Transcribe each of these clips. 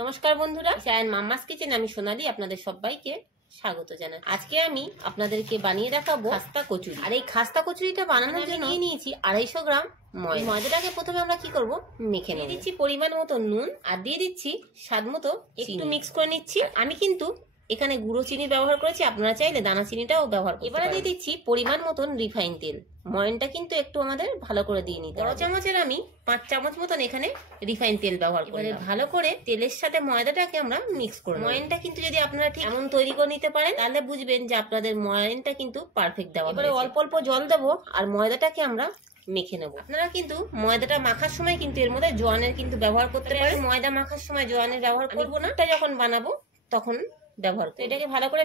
নমস্কার বন্ধুরা, Shayan mamma's kitchen আমি সোনালি আপনাদের সবাইকে স্বাগত জানাই। আজকে আমি আপনাদেরকে বানিয়ে দেখাবো খাস্তা কচুরি। আর এই খাস্তা কচুরিটা বানানোর জন্য নিয়ে নিয়েছি 250 গ্রাম ময়দা। ময়দাটাকে প্রথমে আমরা কি করব, মেখে নেব। দিচ্ছি পরিমাণ মতো নুন আর দিয়ে দিচ্ছি স্বাদ মতো একটু মিক্স করে নিচ্ছি। আমি কিন্তু এখানে গুঁড়ো চিনি ব্যবহার করেছি, আপনারা চাইলে দানা চিনিটাও ব্যবহার করতে পারেন। এবারে দিয়ে দিচ্ছি পরিমাণ মতন রিফাইন তেল। ময়নটা কিন্তু একটু আমাদের ভালো করে দিয়ে নিতে হবে। বড় চামচের আমি 5 চামচ মতন এখানে রিফাইন তেল ব্যবহার করি। এবারে ভালো করে তেলের সাথে ময়দাটাকে আমরা মিক্স করব। ময়নটা কিন্তু যদি আপনারা ঠিক এমন তৈরি করে নিতে পারেন তাহলে বুঝবেন যে আপনাদের ময়নটা কিন্তু পারফেক্ট দেওয়া। এবারে অল্প অল্প জল দেবো আর ময়দাটাকে আমরা মেখে নেবো। আপনারা কিন্তু ময়দাটা মাখার সময় কিন্তু এর মধ্যে জোয়ানের কিন্তু ব্যবহার করতে পারেন। ময়দা মাখার সময় জোয়ানের ব্যবহার করবো না, যখন বানাবো তখন ব্যবহার করব। এটাকে ভালো করে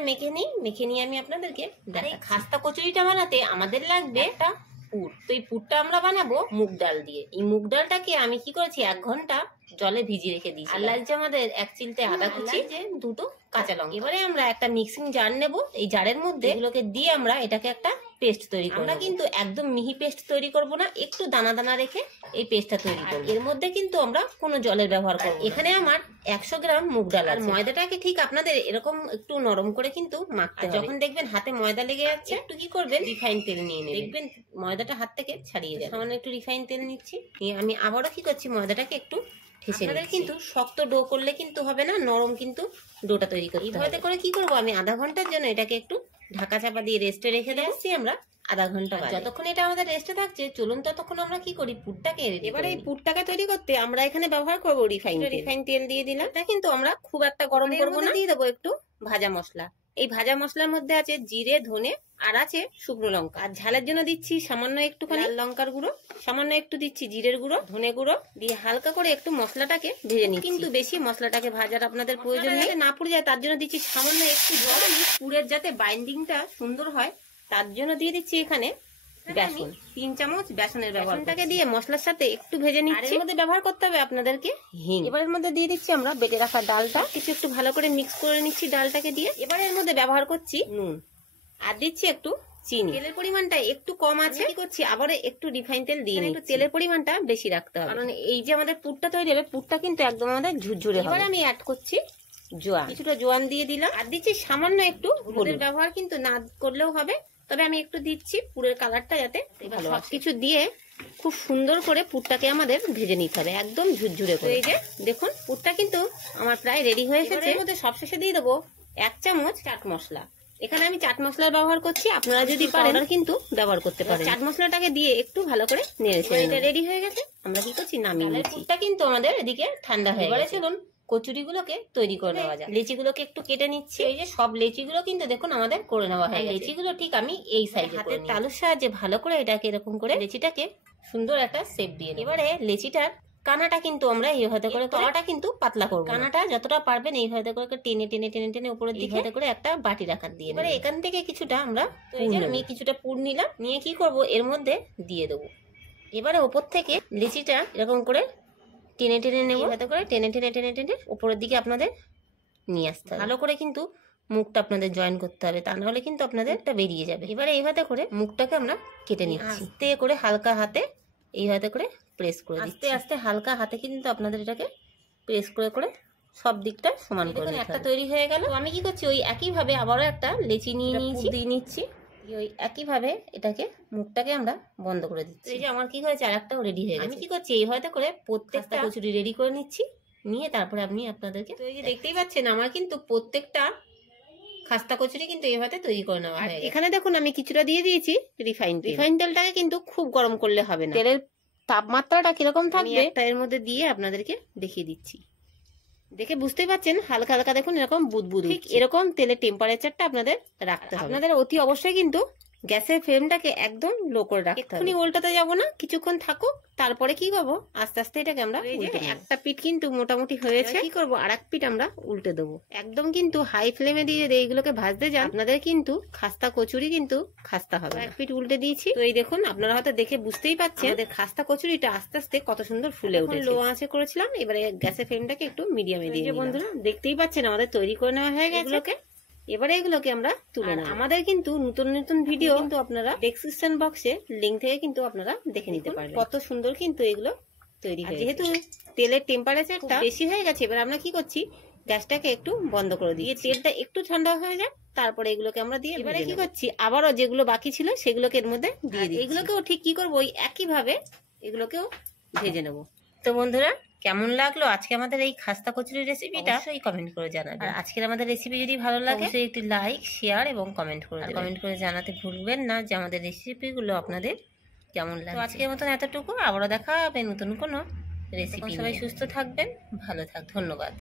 মেখে নিয়ে আমি আপনাদেরকে দেখাই। খাস্তা কচুরিটা বানাতে আমাদের লাগবে একটা পুর। তো এই পুরটা আমরা বানাবো মুগ ডাল দিয়ে। এই মুগ ডালটাকে আমি কি করেছি 1 ঘন্টা জলে ভিজিয়ে রেখে দিয়েছি। আর লাগছে আমাদের 1 চিলতে আদা কুচি, দুটো কাঁচা লঙ্কা। এবারে আমরা একটা মিক্সিং জার নেব। এই জারের মধ্যে এগুলোকে দিয়ে আমরা এটাকে একটা পেস্ট তৈরি করব। আমরা কিন্তু একদম মিহি পেস্ট তৈরি করব না, একটু দানা দানা রেখে এই পেস্টটা তৈরি করব। এর মধ্যে কিন্তু আমরা কোনো জলের ব্যবহার করব। এখানে আমার 100 গ্রাম মুগ ডাল আর ময়দাটাকে ঠিক আপনাদের এরকম একটু নরম করে কিন্তু মাখতে হবে। যখন দেখবেন হাতে ময়দা লেগে যাচ্ছে একটু কি করবেন, রিফাইন তেল নিয়ে নেবেন। দেখবেন ময়দাটা হাত থেকে ছাড়িয়ে যাবে। সামান্য একটু রিফাইন তেল নিচ্ছি, আমি আবারও কি করছি ময়দাটাকে একটু আপনাদের কিন্তু শক্ত ডো করলে কিন্তু হবে না, নরম কিন্তু ডোটা তৈরি করতে হবে। এইভাবে করে কি করব, আমি আধা ঘন্টার জন্য এটাকে একটু ঢাকা চাপা দিয়ে রেস্টে রেখে দিচ্ছি আমরা আধা ঘন্টা। যতক্ষণ এটা আমাদের রেস্টে থাকছে চলুন ততক্ষণ আমরা কি করি, পুরটাকে এবারে এই পুরটাকে তৈরি করতে আমরা এখানে ব্যবহার করব রিফাইন তেল দিয়ে দিলাম। এটা কিন্তু আমরা খুব একটা গরম করব না, দিয়ে দেবো একটু ভাজা মশলা। এই ভাজা মশলার মধ্যে আছে জিরে, ধনে আর আছে শুকনো লঙ্কা। আর ঝালের জন্য দিচ্ছি সামান্য একটুখানি লঙ্কার গুঁড়ো, সামান্য একটু দিচ্ছি জিরের গুঁড়ো, ধনে গুঁড়ো দিয়ে হালকা করে একটু মশলাটাকে ভেজে নিচ্ছি। কিন্তু বেশি মশলাটাকে ভাজার আপনাদের প্রয়োজন নেই, না পুড়ে যায় তার জন্য দিচ্ছি সামান্য একটু জল। পুরের যাতে বাইন্ডিংটা সুন্দর হয় তার জন্য দিয়ে দিচ্ছি এখানে বেসন, 3 চামচ বেসনের ব্যবহারটাকে দিয়ে মশলার সাথে একটু ভেজে নিচ্ছি। এর মধ্যে ব্যবহার করতে হবে আপনাদেরকে হিং। এবার এর মধ্যে দিয়ে দিচ্ছি আমরা বেটে রাখা ডালটা, কিছু একটু ভালো করে মিক্স করে নিচ্ছি ডালটাকে দিয়ে। এবার এর মধ্যে ব্যবহার করছি নুন আর দিচ্ছি একটু চিনি। তেলের পরিমাণটা একটু কম আছে, কি করছি আবার একটু রিফাইন তেল দিয়ে একটু তেলের পরিমাণটা বেশি রাখতে হবে, কারণ এই যে আমাদের পুরটা তৈরি হবে পুরটা কিন্তু একদম আমাদের ঝুরঝুরে হবে। এবার আমি অ্যাড করছি জোয়ান, কিছুটা জোয়ান দিয়ে দিলাম আর দিচ্ছি সামান্য একটু হলুদের ব্যবহার কিন্তু না করলেও হবে, তবে আমি একটু দিচ্ছি পুরের কালারটা যাতে ভালো। সবকিছু দিয়ে খুব সুন্দর করে পুরটাকে আমাদের ভেজে নিতে হবে একদম ঝুরঝুরে করে। এই যে দেখুন পুরটা কিন্তু আমার প্রায় রেডি হয়ে এসেছে। এর মধ্যে সবশেষে দিয়ে দেবো 1 চামচ চাট মশলা। এখানে আমি চাট মশলার ব্যবহার করছি, আপনারা যদি পারেন কিন্তু ব্যবহার করতে পারেন। চাট মশলাটাকে দিয়ে একটু ভালো করে নেড়েছে। এটা রেডি হয়ে গেছে, আমরা কি করছি নামিয়ে নিচ্ছি। পুরটা কিন্তু আমাদের এদিকে ঠান্ডা হয়ে গেছে। চলুন কচুরিগুলোকে তৈরি করে নেওয়া যায়। লেচিগুলোকে একটু কেটে নিচ্ছি। এই যে সব লেচিগুলো কিন্তু দেখুন আমাদের করে নেওয়া হয়। লেচিগুলো ঠিক আমি এই সাইজে হাতের তালুর সাহায্যে ভালো করে এটাকে এরকম করে লেচিটাকে সুন্দর একটা শেপ দিয়ে নিই। এবারে লেচিটার কানাটা কিন্তু আমরা এইভাবে করে, তলাটা কিন্তু পাতলা করব। কানাটা যতটা পারবেন এইভাবে করে টেনে টেনে টেনে টেনে উপরের দিকে করে একটা বাটির আকার দিয়ে। এবারে এখান থেকে কিছুটা আমরা আমি কিছুটা পুর নিলাম, নিয়ে কি করব এর মধ্যে দিয়ে দেবো। এবারে ওপর থেকে লেচিটা এরকম করে টেনে টেনে নেব, এভাবে করে টেনে টেনে টেনে টেনে উপরের দিকে আপনাদের নিয়ে আসতে হবে। ভালো করে কিন্তু মুখটা আপনাদের জয়েন করতে হবে, তা নাহলে কিন্তু আপনাদের এটা বেরিয়ে যাবে। এবারে এইভাবে করে মুখটাকে আমরা কেটে নিচ্ছি, আস্তে করে হালকা হাতে এইভাবে করে প্রেস করে আস্তে আস্তে হালকা হাতে কিন্তু আপনাদের এটাকে প্রেস করে করে সব দিকটা সমান করে একটা তৈরি হয়ে গেল। আমি কি করছি ওই একইভাবে আবারও একটা লেচি নিয়ে নিয়েছি, দিয়ে নিচ্ছি। ওই একইভাবে এটাকে মুখটাকে আমরা বন্ধ করে দিচ্ছি। এই যে আমার কি হয়েছে আর একটাও রেডি হয়ে গেছে। আমি কি করছি এইভাবে করে প্রত্যেকটা কচুরি রেডি করে নিচ্ছি, নিয়ে তারপরে আমি আপনাদেরকে তো এই যে দেখতেই পাচ্ছেন আমার কিন্তু প্রত্যেকটা খাস্তা কচুরি কিন্তু এইভাবে তৈরি করে নেওয়া হয়। এখানে দেখুন আমি কিছুটা দিয়ে দিয়েছি রিফাইন তেলটাকে কিন্তু খুব গরম করলে হবে না, তেলের তাপমাত্রাটা কিরকম থাকবে এর মধ্যে দিয়ে আপনাদেরকে দেখিয়ে দিচ্ছি। দেখে বুঝতেই পারছেন হালকা হালকা দেখুন এরকম বুদবুদ, ঠিক এরকম তেলের টেম্পারেচারটা আপনাদের রাখতে হবে। আপনাদের অতি অবশ্যই কিন্তু গ্যাসের ফ্লেমটাকে একদম লো করে রাখতে হবে। এক্ষুনি উল্টাতে যাবো না, কিছুক্ষণ থাকুক, তারপরে কি করবো আস্তে আস্তে এটাকে আমরা একটা পিঠ কিন্তু মোটামুটি হয়েছে, কি করবো আর এক পিঠ আমরা উল্টে দেবো। একদম কিন্তু হাই ফ্লেমে দিয়ে এইগুলোকে ভাজতে যান, আপনাদের কিন্তু খাস্তা কচুরি কিন্তু খাস্তা হবে। এক পিঠ উল্টে দিয়েছি, তো এই দেখুন আপনারা হয়তো দেখে বুঝতেই পারছেন আমাদের খাস্তা কচুরিটা আস্তে আস্তে কত সুন্দর ফুলে উঠেছে। লো আঁচে করেছিলাম, এবারে গ্যাসের ফ্লেমটাকে একটু মিডিয়ামে দিয়ে বন্ধুরা দেখতেই পাচ্ছেন আমাদের তৈরি করে নেওয়া হয়ে গেছে। এবারে এগুলোকে আমরা তুলে নেব। আমাদের কিন্তু নতুন নতুন ভিডিও কিন্তু আপনারা ডেসক্রিপশন বক্সে লিংক থেকে কিন্তু আপনারা দেখে নিতে পারবেন। কত সুন্দর কিন্তু এগুলো তৈরি হয়ে যেহেতু তেলের টেম্পারেচারটা বেশি হয়ে গেছে, এবার আমরা কি করছি, গ্যাসটাকে একটু বন্ধ করে দিয়ে তেলটা একটু ঠান্ডা হয়ে যায়, তারপরে এগুলোকে আমরা দিয়ে এবারে কি করছি, আবারও যেগুলো বাকি ছিল সেগুলোকে এর মধ্যে দিয়ে দিই। এগুলোকেও ঠিক কি করবো, ওই একইভাবে এগুলোকেও ভেজে নেব। তো বন্ধুরা, কেমন লাগলো আজকে আমাদের এই খাস্তা কচুরির রেসিপিটা অবশ্যই কমেন্ট করে জানাবেন। আর আজকের আমাদের রেসিপি যদি ভালো লাগে অবশ্যই একটু লাইক, শেয়ার এবং কমেন্ট করে দেবেন। কমেন্ট করে জানাতে ভুলবেন না যে আমাদের রেসিপিগুলো আপনাদের কেমন লাগে। তো আজকের মতন এতটুকু, আবারও দেখা হবে নতুন কোনো রেসিপি। সবাই সুস্থ থাকবেন, ভালো থাকবেন, ধন্যবাদ।